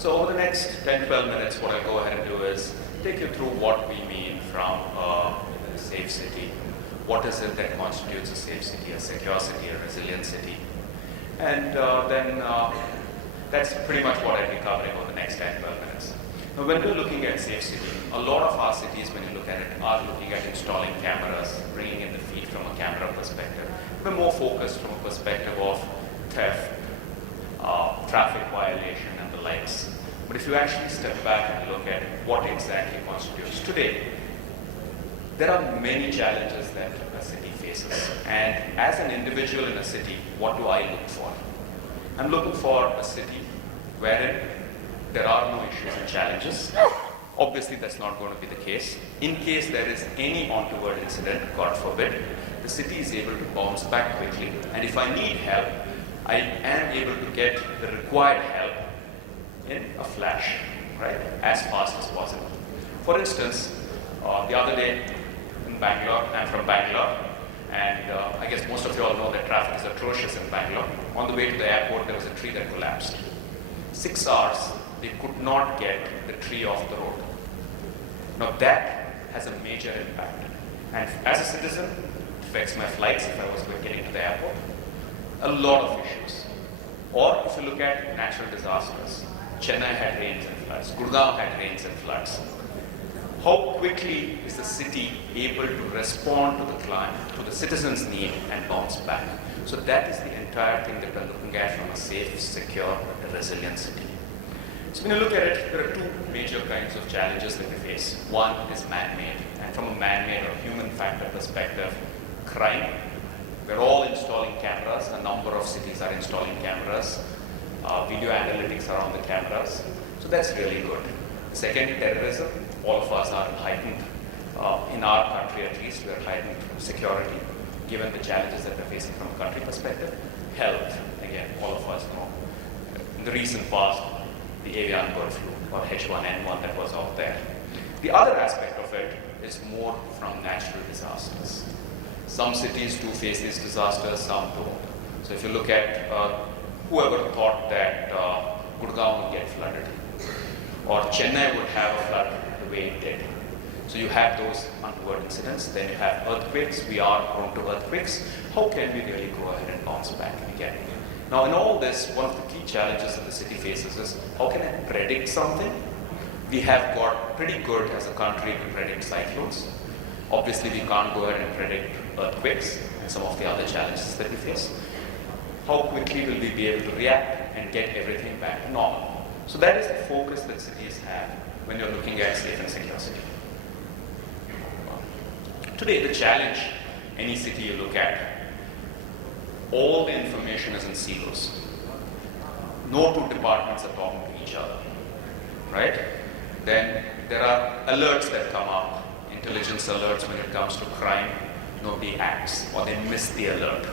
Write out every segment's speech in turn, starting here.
So over the next 10-12 minutes, what I'll go ahead and do is take you through what we mean from a safe city. What is it that constitutes a safe city, a secure city, a resilient city? And then that's pretty much what I'll be covering over the next 10-12 minutes. Now, when we're looking at safe city, a lot of our cities, when you look at it, are looking at installing cameras, bringing in the feed from a camera perspective. We're more focused from a perspective of theft, traffic violation, and the likes. But if you actually step back and look at what exactly constitutes today, there are many challenges that a city faces. And as an individual in a city, what do I look for? I'm looking for a city wherein there are no issues and challenges. Obviously, that's not going to be the case. In case there is any untoward incident, God forbid, the city is able to bounce back quickly. And if I need help, I am able to get the required help in a flash, right? As fast as possible. For instance, the other day in Bangalore, I'm from Bangalore, and I guess most of you all know that traffic is atrocious in Bangalore. On the way to the airport, there was a tree that collapsed. 6 hours, they could not get the tree off the road. Now that has a major impact. And as a citizen, it affects my flights if I was getting to the airport. A lot of issues. Or if you look at natural disasters, Chennai had rains and floods, Gujarat had rains and floods. How quickly is the city able to respond to the climate, to the citizens' need, and bounce back? So that is the entire thing that we're looking at from a safe, secure, and resilient city. So when you look at it, there are two major kinds of challenges that we face. One is man-made, and from a man-made or human factor perspective, crime. We're all installing cameras. A number of cities are installing cameras. Video analytics are on the cameras. So that's really good. Second, terrorism. All of us are heightened, in our country at least, we are heightened security, given the challenges that we're facing from a country perspective. Health, again, all of us know. In the recent past, the avian bird flu, or H1N1 that was out there. The other aspect of it is more from natural disasters. Some cities do face these disasters, some don't. So if you look at whoever thought that Gurgaon would get flooded, or Chennai would have a flood the way it did. So you have those untoward incidents, then you have earthquakes. We are prone to earthquakes. How can we really go ahead and bounce back again? Now in all this, one of the key challenges that the city faces is, how can I predict something? We have got pretty good as a country to predict cyclones. Obviously, we can't go ahead and predict earthquakes and some of the other challenges that we face. How quickly will we be able to react and get everything back to normal? So that is the focus that cities have when you're looking at safe and secure city. Today, the challenge, any city you look at, all the information is in silos. No two departments are talking to each other, right? Then there are alerts that come up, intelligence alerts when it comes to crime. Nobody acts, or they miss the alert.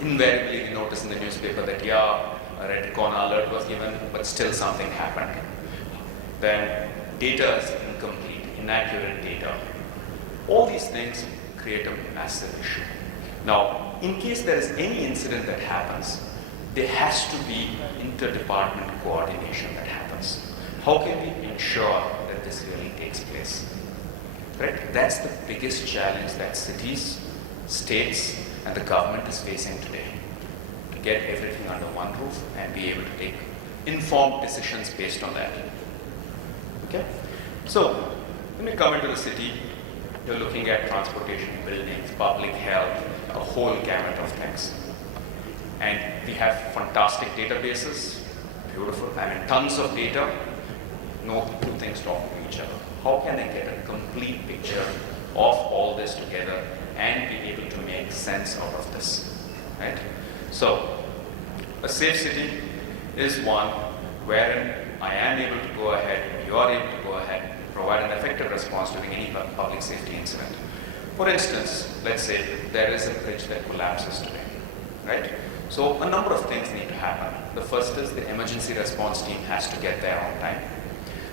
Invariably, we notice in the newspaper that, yeah, a red corner alert was given, but still something happened. Then data is incomplete, inaccurate data. All these things create a massive issue. Now, in case there is any incident that happens, there has to be interdepartment coordination that happens. How can we ensure that this really takes place? Right? That's the biggest challenge that cities, states, and the government is facing today. To get everything under one roof and be able to take informed decisions based on that. Okay? So, when we come into the city, you're looking at transportation, buildings, public health, a whole gamut of things. And we have fantastic databases, beautiful, I mean tons of data. No two things talk to each other. How can I get a complete picture of all this together and be able to make sense out of this, right? So, a safe city is one wherein I am able to go ahead, you are able to go ahead, provide an effective response during any public safety incident. For instance, let's say there is a bridge that collapses today, right? So a number of things need to happen. The first is the emergency response team has to get there on time.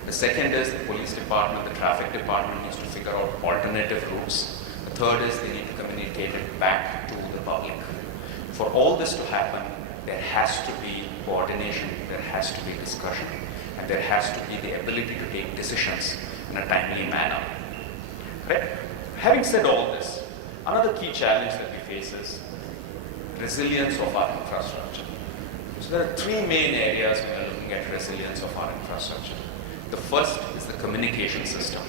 The second is the police department, the traffic department needs to figure out alternative routes. The third is they need to communicate it back to the public. For all this to happen, there has to be coordination, there has to be discussion. and there has to be the ability to take decisions in a timely manner. Right? Having said all this, another key challenge that we face is resilience of our infrastructure. So there are three main areas when we're looking at resilience of our infrastructure. The first is the communication system.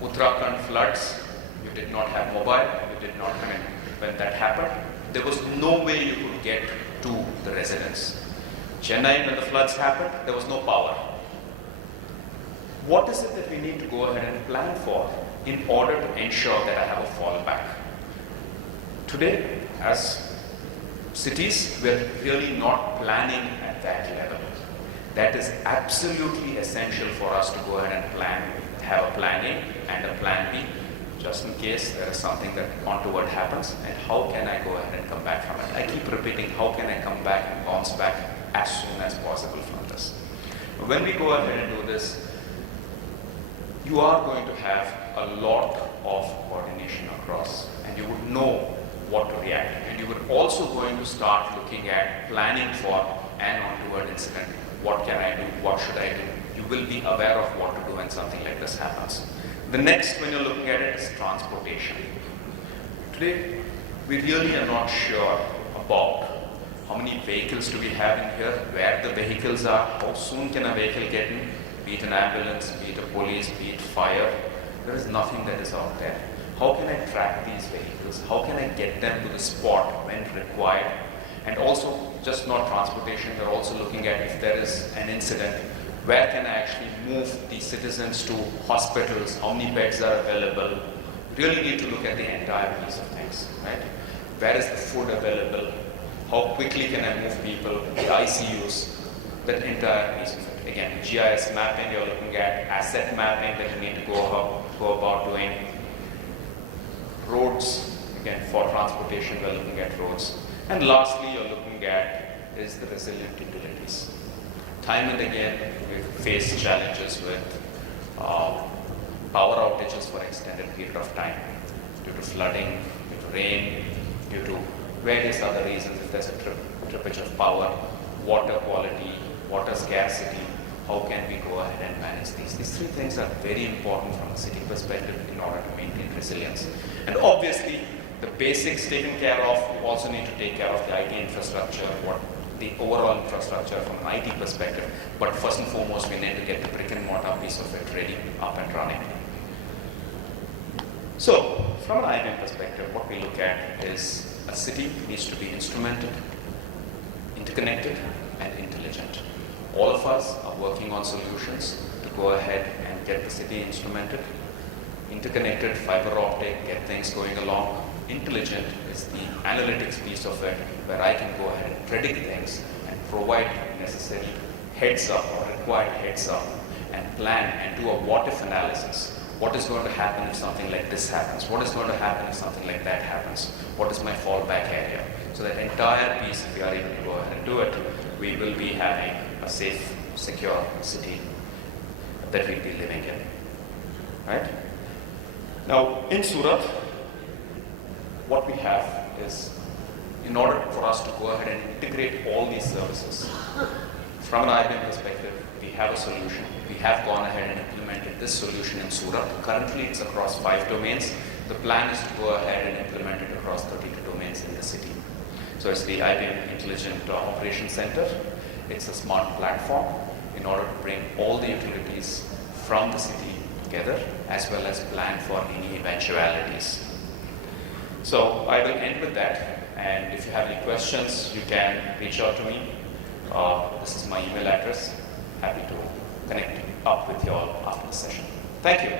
Uttarakhand floods, you did not have mobile, when that happened, there was no way you could get to the residents. Chennai, when the floods happened, there was no power. What is it that we need to go ahead and plan for in order to ensure that I have a fallback? Today, as cities, we're really not planning at that level. That is absolutely essential for us to go ahead and plan, have a plan A and a plan B, just in case there is something that untoward happens, and how can I go ahead and come back from it? I keep repeating, how can I come back and bounce back as soon as possible from this? When we go ahead and do this, you are going to have a lot of coordination across, and you would know what to react. And you would also going to start looking at planning for an untoward incident. What can I do? What should I do? You will be aware of what to do when something like this happens. The next, when you're looking at it, is transportation. Today, we really are not sure about how many vehicles do we have in here, where the vehicles are, how soon can a vehicle get in, be it an ambulance, be it a police, be it fire. There is nothing that is out there. How can I track these vehicles? How can I get them to the spot when required? And also, just not transportation, we're also looking at if there is an incident, where can I actually move the citizens to hospitals, how many beds are available. Really need to look at the entire piece of things, right? Where is the food available? How quickly can I move people, the ICUs, that entire piece of it. Again, GIS mapping, you're looking at asset mapping that you need to go about doing. Roads, again, for transportation, we're looking at roads. And lastly, you're looking at is the resilient utilities. Time and again, we've faced challenges with power outages for extended period of time due to flooding, due to rain, due to various other reasons. If there's a trippage of power, water quality, water scarcity, how can we go ahead and manage these? These three things are very important from a city perspective in order to maintain resilience. And obviously, the basics taken care of, we also need to take care of the IT infrastructure, what the overall infrastructure from an IT perspective. But first and foremost, we need to get the brick and mortar piece of it ready, up and running. So, from an IBM perspective, what we look at is a city needs to be instrumented, interconnected, and intelligent. All of us are working on solutions to go ahead and get the city instrumented, interconnected, fiber optic, get things going along. Intelligent is the analytics piece of it, where I can go ahead and predict things and provide necessary heads up or required heads up and plan and do a what if analysis. What is going to happen if something like this happens? What is going to happen if something like that happens? What is my fallback area? So that entire piece, if we are able to go ahead and do it, we will be having a safe, secure city that we'll be living in. Right? Now, in Surat, what we have is, in order for us to go ahead and integrate all these services, from an IBM perspective, we have a solution. We have gone ahead and implemented this solution in Surat. Currently, it's across 5 domains. The plan is to go ahead and implement it across 32 domains in the city. So it's the IBM Intelligent Operations Center. It's a smart platform in order to bring all the utilities from the city together, as well as plan for any eventualities. So I will end with that, and if you have any questions, you can reach out to me. This is my email address. Happy to connect up with you all after the session. Thank you.